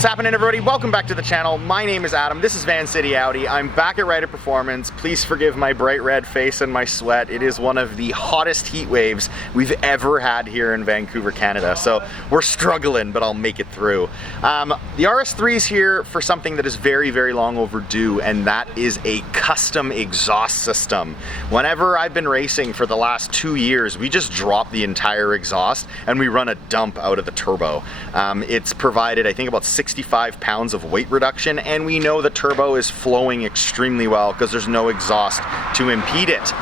What's happening, everybody? Welcome back to the channel. My name is Adam. This is Vancity Audi. I'm back at Reiter Performance. Please forgive my bright red face and my sweat. It is one of the hottest heat waves we've ever had here in Vancouver, Canada. So we're struggling, but I'll make it through. The Rs3 is here for something that is very, very long overdue, and that is a custom exhaust system. Whenever I've been racing for the last 2 years, we just drop the entire exhaust and we run a dump out of the turbo. It's provided, I think, about 65 pounds of weight reduction, and we know the turbo is flowing extremely well because there's no exhaust to impede it.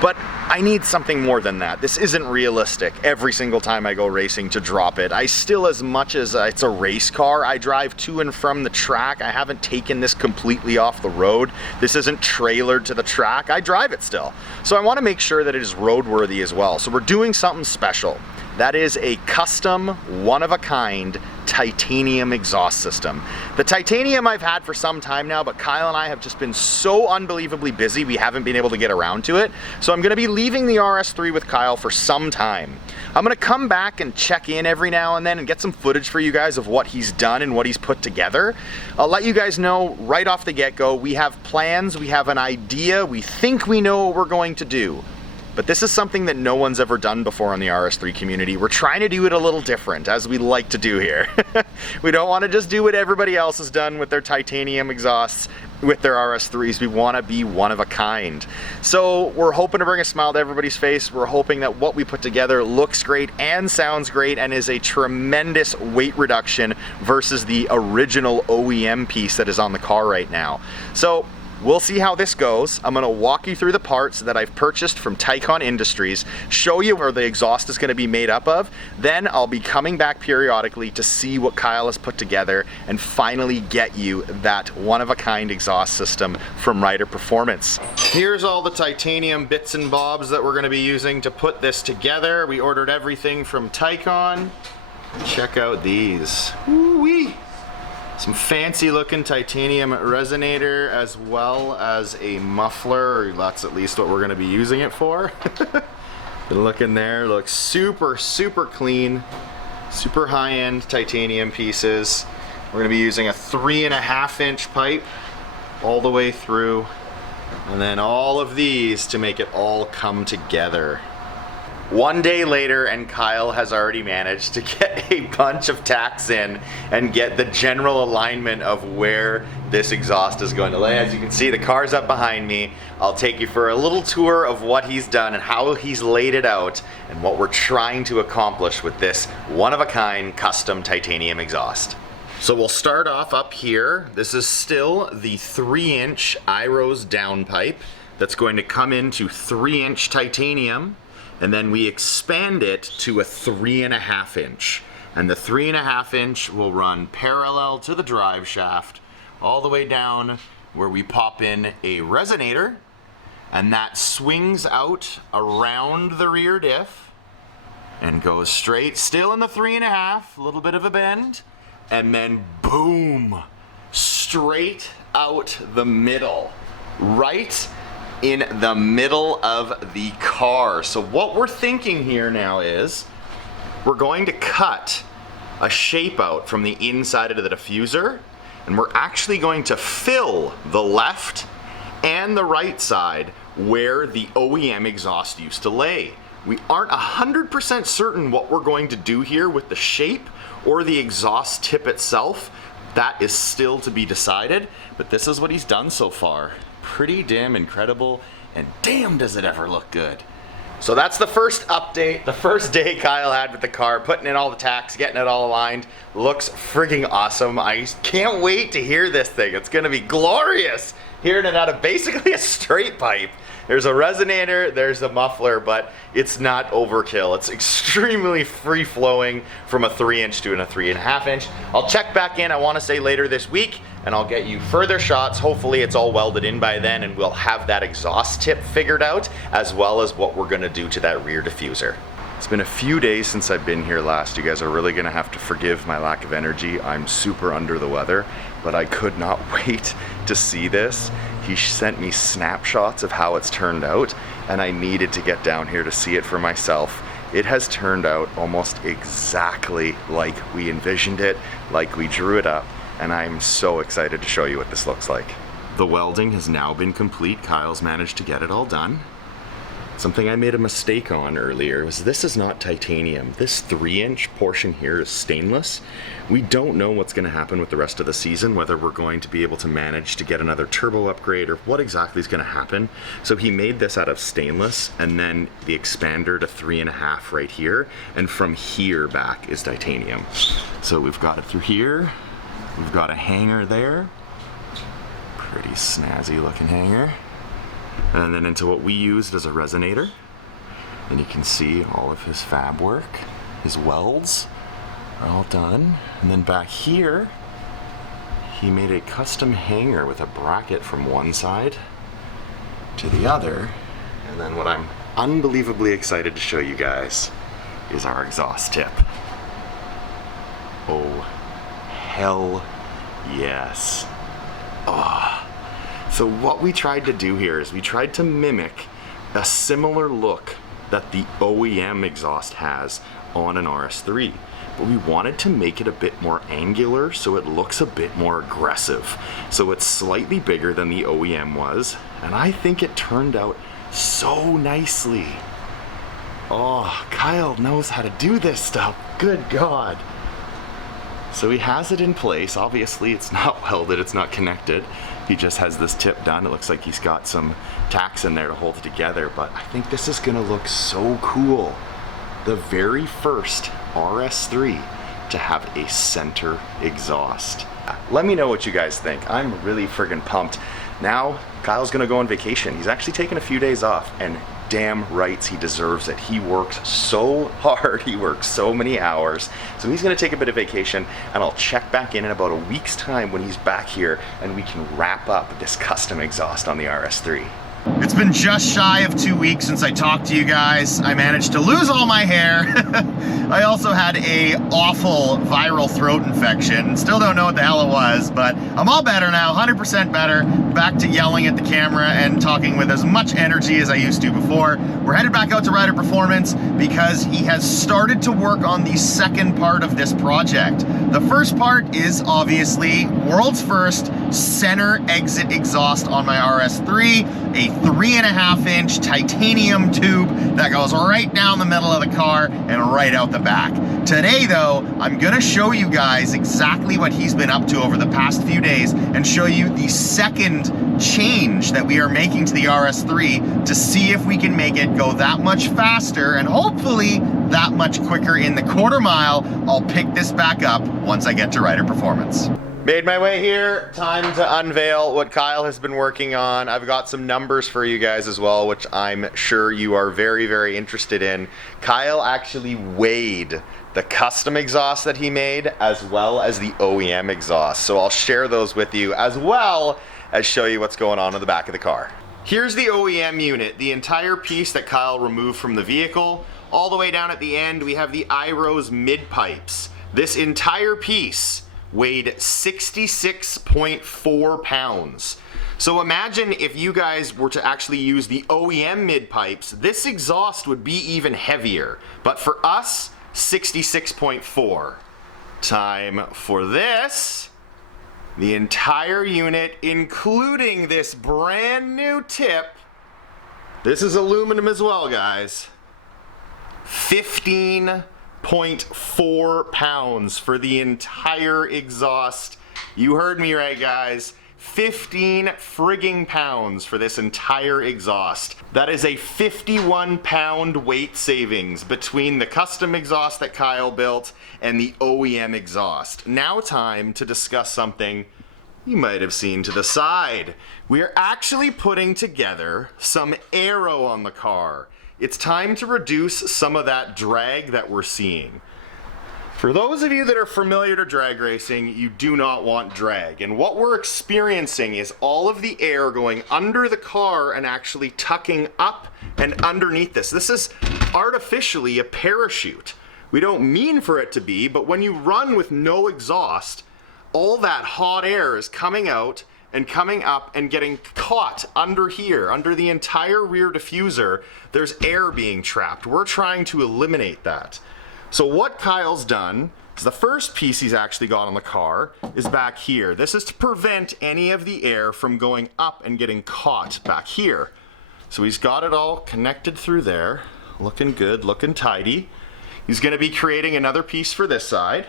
But I need something more than that. This isn't realistic every single time I go racing to drop it. I still, as much as it's a race car, I drive to and from the track. I haven't taken this completely off the road. This isn't trailered to the track. I drive it still. So I want to make sure that it is roadworthy as well. So we're doing something special. That is a custom, one-of-a-kind titanium exhaust system. The titanium I've had for some time now, but Kyle and I have just been so unbelievably busy we haven't been able to get around to it. So I'm going to be leaving the Rs3 with Kyle for some time. I'm going to come back and check in every now and then and get some footage for you guys of what he's done and what he's put together. I'll let you guys know right off the get-go, we have plans, we have an idea, we think we know what we're going to do. But this is something that no one's ever done before in the Rs3 community. We're trying to do it a little different, as we like to do here. We don't want to just do what everybody else has done with their titanium exhausts, with their Rs3s. We want to be one of a kind. So we're hoping to bring a smile to everybody's face. We're hoping that what we put together looks great and sounds great and is a tremendous weight reduction versus the original OEM piece that is on the car right now. So we'll see how this goes. I'm going to walk you through the parts that I've purchased from Ticon Industries, show you where the exhaust is going to be made up of, then I'll be coming back periodically to see what Kyle has put together and finally get you that one-of-a-kind exhaust system from Reiter Performance. Here's all the titanium bits and bobs that we're going to be using to put this together. We ordered everything from Ticon. Check out these. Woo-wee! Some fancy looking titanium resonator, as well as a muffler, or that's at least what we're gonna be using it for. Been looking there, looks super, super clean, super high-end titanium pieces. We're gonna be using a 3.5-inch pipe all the way through, and then all of these to make it all come together. One day later, and Kyle has already managed to get a bunch of tacks in and get the general alignment of where this exhaust is going to lay. As you can see, the car's up behind me. I'll take you for a little tour of what he's done and how he's laid it out and what we're trying to accomplish with this one-of-a-kind custom titanium exhaust. So we'll start off up here. This is still the 3-inch Aero's downpipe that's going to come into 3-inch titanium. And then we expand it to a 3.5-inch. And the 3.5-inch will run parallel to the drive shaft all the way down where we pop in a resonator, and that swings out around the rear diff and goes straight, still in the 3.5, a little bit of a bend, and then boom, straight out the middle, right in the middle of the car. So what we're thinking here now is we're going to cut a shape out from the inside of the diffuser, and we're actually going to fill the left and the right side where the OEM exhaust used to lay. We aren't 100% certain what we're going to do here with the shape or the exhaust tip itself. That is still to be decided, but this is what he's done so far. Pretty damn incredible, and damn does it ever look good. So that's the first update, the first day Kyle had with the car, putting in all the tacks, getting it all aligned. Looks frigging awesome. I can't wait to hear this thing. It's gonna be glorious hearing it out of basically a straight pipe. There's a resonator, there's a muffler, but it's not overkill. It's extremely free-flowing from a 3-inch to a 3.5-inch. I'll check back in, I wanna say later this week, and I'll get you further shots. Hopefully it's all welded in by then, and we'll have that exhaust tip figured out, as well as what we're gonna do to that rear diffuser. It's been a few days since I've been here last. You guys are really gonna have to forgive my lack of energy. I'm super under the weather, but I could not wait to see this. He sent me snapshots of how it's turned out, and I needed to get down here to see it for myself. It has turned out almost exactly like we envisioned it, like we drew it up. and I'm so excited to show you what this looks like. The welding has now been complete. Kyle's managed to get it all done. Something I made a mistake on earlier was this is not titanium. This 3-inch portion here is stainless. We don't know what's going to happen with the rest of the season, whether we're going to be able to manage to get another turbo upgrade or what exactly is going to happen. So he made this out of stainless, and then the expander to 3.5 right here, and from here back is titanium. So we've got it through here. We've got a hanger there. Pretty snazzy looking hanger. And then into what we used as a resonator. And you can see all of his fab work, his welds are all done. And then back here, he made a custom hanger with a bracket from one side to the other. And then what I'm unbelievably excited to show you guys is our exhaust tip. Oh, hell yes. Oh. So what we tried to do here is we tried to mimic a similar look that the OEM exhaust has on an RS3, but we wanted to make it a bit more angular so it looks a bit more aggressive. So it's slightly bigger than the OEM was, and I think it turned out so nicely. Oh, Kyle knows how to do this stuff, good God. So he has it in place. Obviously it's not welded, it's not connected. He just has this tip done. It looks like he's got some tacks in there to hold it together, but I think this is gonna look so cool. The very first RS3 to have a center exhaust. Let me know what you guys think. I'm really friggin' pumped. Now, Kyle's gonna go on vacation. He's actually taking a few days off, and damn rights he deserves it. He works so hard, he works so many hours. So he's gonna take a bit of vacation, and I'll check back in about a week's time when he's back here, and we can wrap up this custom exhaust on the RS3. It's been just shy of 2 weeks since I talked to you guys. I managed to lose all my hair. I also had a awful viral throat infection. Still don't know what the hell it was, but I'm all better now, 100% better. Back to yelling at the camera and talking with as much energy as I used to before. We're headed back out to Reiter Performance because he has started to work on the second part of this project. The first part is obviously world's first center exit exhaust on my RS3, a 3.5-inch titanium tube that goes right down the middle of the car and right out the back. Today though, I'm gonna show you guys exactly what he's been up to over the past few days and show you the second change that we are making to the RS3 to see if we can make it go that much faster and hopefully that much quicker in the quarter mile. I'll pick this back up once I get to Reiter Performance. Made my way here, time to unveil what Kyle has been working on. I've got some numbers for you guys as well, which I'm sure you are very, very interested in. Kyle actually weighed the custom exhaust that he made as well as the OEM exhaust. So I'll share those with you as well as show you what's going on in the back of the car. Here's the OEM unit, the entire piece that Kyle removed from the vehicle. All the way down at the end, we have the Aero's mid pipes. This entire piece weighed 66.4 pounds. So imagine if you guys were to actually use the OEM mid pipes, this exhaust would be even heavier. But for us, 66.4. Time for this. The entire unit, including this brand new tip. This is aluminum as well, guys. 15.4 pounds for the entire exhaust. You heard me right, guys. 15 frigging pounds for this entire exhaust. That is a 51-pound weight savings between the custom exhaust that Kyle built and the OEM exhaust. Now time to discuss something you might have seen to the side. We are actually putting together some Aero on the car. It's time to reduce some of that drag that we're seeing. For those of you that are familiar to drag racing, you do not want drag. And what we're experiencing is all of the air going under the car and actually tucking up and underneath this. This is artificially a parachute. We don't mean for it to be, but when you run with no exhaust, all that hot air is coming out and coming up and getting caught under here, under the entire rear diffuser. There's air being trapped. We're trying to eliminate that. So what Kyle's done, The first piece he's actually got on the car is back here. This is to prevent any of the air from going up and getting caught back here. So he's got it all connected through there. Looking good, looking tidy. He's going to be creating another piece for this side.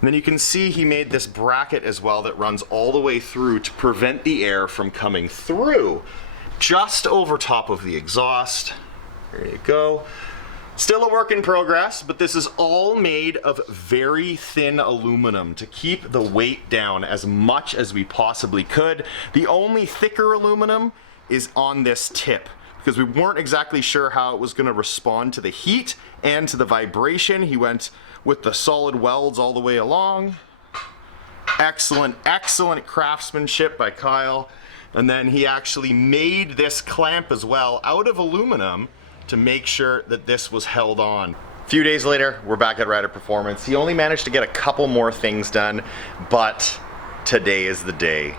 And then you can see he made this bracket as well that runs all the way through to prevent the air from coming through just over top of the exhaust. There you go. Still a work in progress, but this is all made of very thin aluminum to keep the weight down as much as we possibly could. The only thicker aluminum is on this tip because we weren't exactly sure how it was going to respond to the heat and to the vibration. He went with the solid welds all the way along. Excellent, excellent craftsmanship by Kyle. And then he actually made this clamp as well out of aluminum to make sure that this was held on. A few days later, we're back at Reiter Performance. He only managed to get a couple more things done, but today is the day.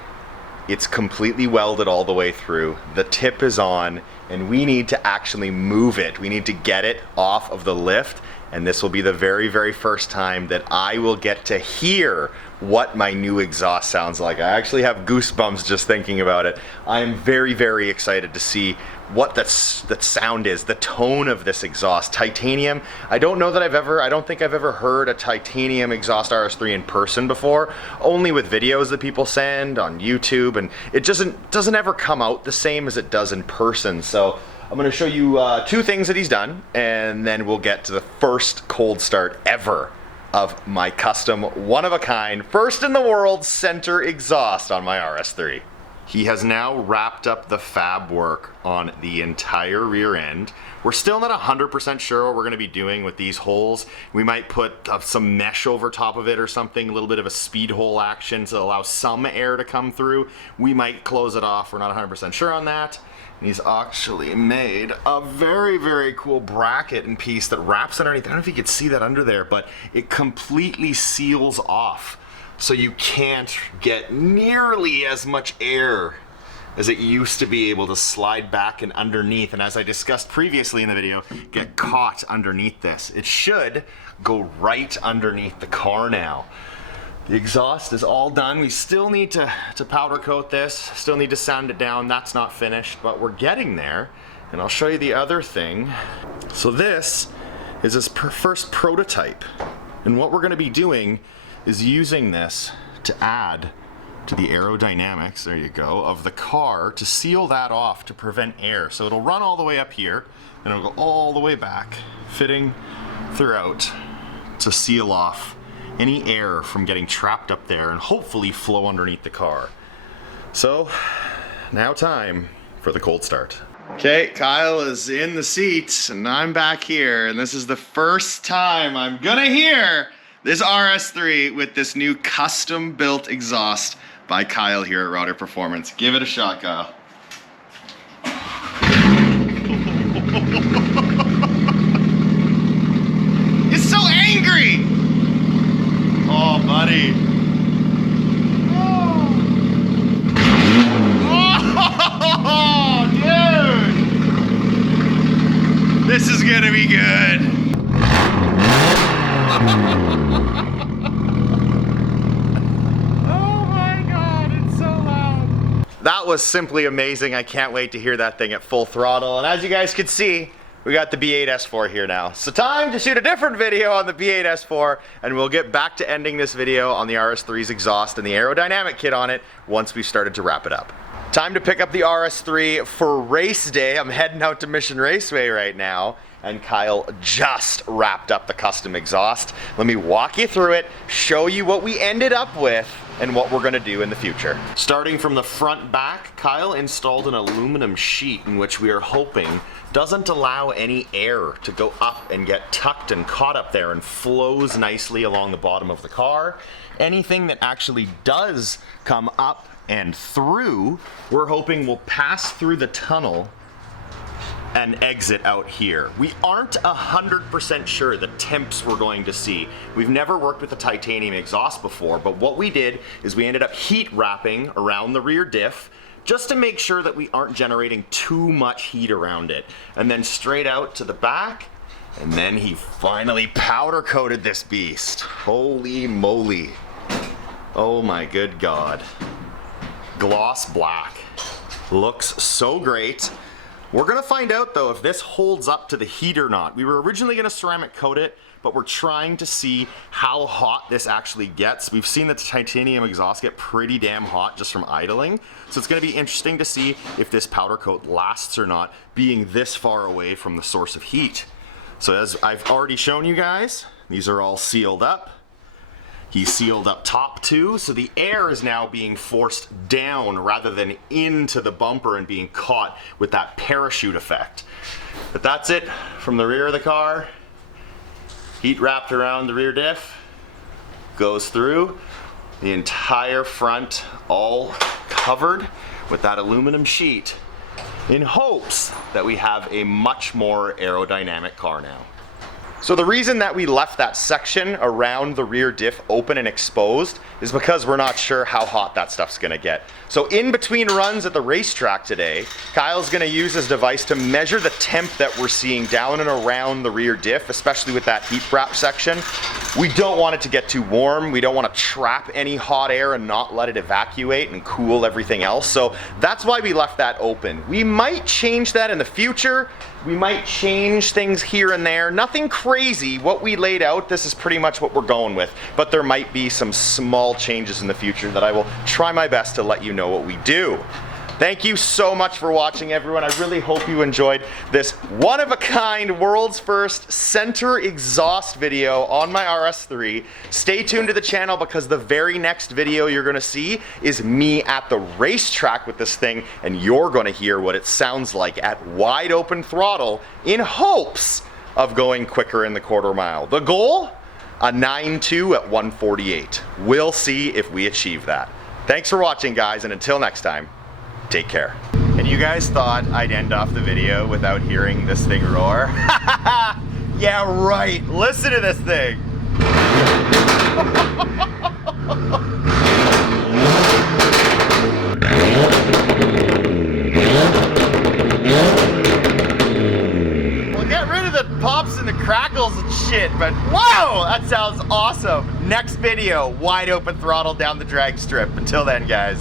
It's completely welded all the way through. The tip is on, and we need to actually move it. We need to get it off of the lift, and this will be the very, very first time that I will get to hear what my new exhaust sounds like. I actually have goosebumps just thinking about it. I am very, very excited to see what that sound is, the tone of this exhaust. Titanium, I don't think I've ever heard a titanium exhaust RS3 in person before, only with videos that people send on YouTube, and it doesn't ever come out the same as it does in person. So I'm gonna show you two things that he's done, and then we'll get to the first cold start ever of my custom, one-of-a-kind, first in the world center exhaust on my RS3. He has now wrapped up the fab work on the entire rear end. We're still not 100% sure what we're going to be doing with these holes. We might put some mesh over top of it or something, a little bit of a speed hole action to allow some air to come through. We might close it off, we're not 100% sure on that. And he's actually made a very, very cool bracket and piece that wraps underneath. I don't know if you could see that under there, but it completely seals off. So you can't get nearly as much air as it used to be able to slide back and underneath. And as I discussed previously in the video, get caught underneath this. It should go right underneath the car now. The exhaust is all done. We still need to powder coat this, still need to sand it down. That's not finished, but we're getting there. And I'll show you the other thing. So this is his first prototype. And what we're gonna be doing is using this to add to the aerodynamics, there you go, of the car to seal that off to prevent air. So it'll run all the way up here and it'll go all the way back, fitting throughout to seal off any air from getting trapped up there and hopefully flow underneath the car. So now time for the cold start. Okay, Kyle is in the seat and I'm back here, and this is the first time I'm gonna hear this RS3 with this new custom built exhaust by Kyle here at Reiter Performance. Give it a shot, Kyle. It's so angry! Oh, buddy. Oh, dude! This is gonna be good. That was simply amazing. I can't wait to hear that thing at full throttle. And as you guys can see, we got the B8S4 here now. So time to shoot a different video on the B8S4, and we'll get back to ending this video on the RS3's exhaust and the aerodynamic kit on it once we've started to wrap it up. Time to pick up the RS3 for race day. I'm heading out to Mission Raceway right now, and Kyle just wrapped up the custom exhaust. Let me walk you through it, show you what we ended up with, and what we're gonna do in the future. Starting from the front back, Kyle installed an aluminum sheet in which we are hoping doesn't allow any air to go up and get tucked and caught up there and flows nicely along the bottom of the car. Anything that actually does come up and through, we're hoping will pass through the tunnel and exit out here. We aren't 100% sure the temps we're going to see. We've never worked with a titanium exhaust before, but what we did is we ended up heat wrapping around the rear diff just to make sure that we aren't generating too much heat around it. And then straight out to the back, And then he finally powder coated this beast. Holy moly. Oh my good God. Gloss black. Looks so great. We're gonna find out though if this holds up to the heat or not. We were originally gonna ceramic coat it, but we're trying to see how hot this actually gets. We've seen the titanium exhaust get pretty damn hot just from idling. So it's gonna be interesting to see if this powder coat lasts or not, being this far away from the source of heat. So as I've already shown you guys, these are all sealed up. He's sealed up top too, so the air is now being forced down rather than into the bumper and being caught with that parachute effect. But that's it from the rear of the car. Heat wrapped around the rear diff, goes through the entire front, all covered with that aluminum sheet, in hopes that we have a much more aerodynamic car now. So the reason that we left that section around the rear diff open and exposed is because we're not sure how hot that stuff's gonna get. So in between runs at the racetrack today, Kyle's gonna use his device to measure the temp that we're seeing down and around the rear diff, especially with that heat wrap section. We don't want it to get too warm. We don't want to trap any hot air and not let it evacuate and cool everything else. So that's why we left that open. We might change that in the future. We might change things here and there. Nothing crazy. What we laid out, this is pretty much what we're going with. But there might be some small changes in the future that I will try my best to let you know what we do. Thank you so much for watching, everyone. I really hope you enjoyed this one-of-a-kind, world's first center exhaust video on my RS3. Stay tuned to the channel because the very next video you're gonna see is me at the racetrack with this thing, and you're gonna hear what it sounds like at wide open throttle in hopes of going quicker in the quarter mile. The goal? A 9.2 at 148. We'll see if we achieve that. Thanks for watching, guys, and until next time, take care. And you guys thought I'd end off the video without hearing this thing roar? Yeah, right. Listen to this thing. We'll get rid of the pops and the crackles and shit, but wow, that sounds awesome. Next video, wide open throttle down the drag strip. Until then, guys.